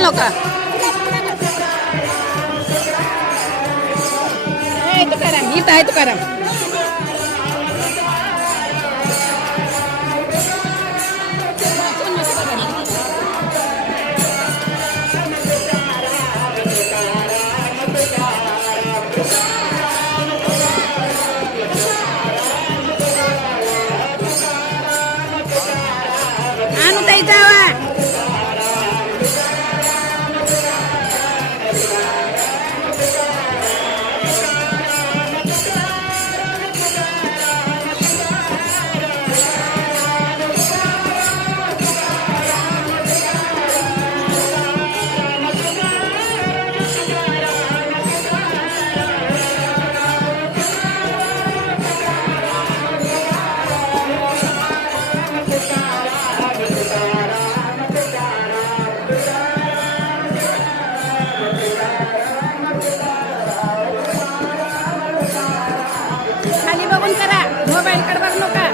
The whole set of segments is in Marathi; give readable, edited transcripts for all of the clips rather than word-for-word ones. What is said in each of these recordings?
मोबाईल नका. तुकाराम इथं आहे तुकाराम. आणू ताई जावा. खाली बघून करा, मोबाईल कडे बघ नका.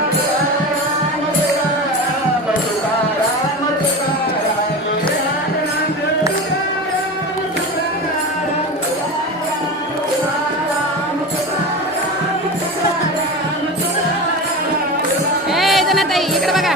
ए जनाताई इकडे बघा.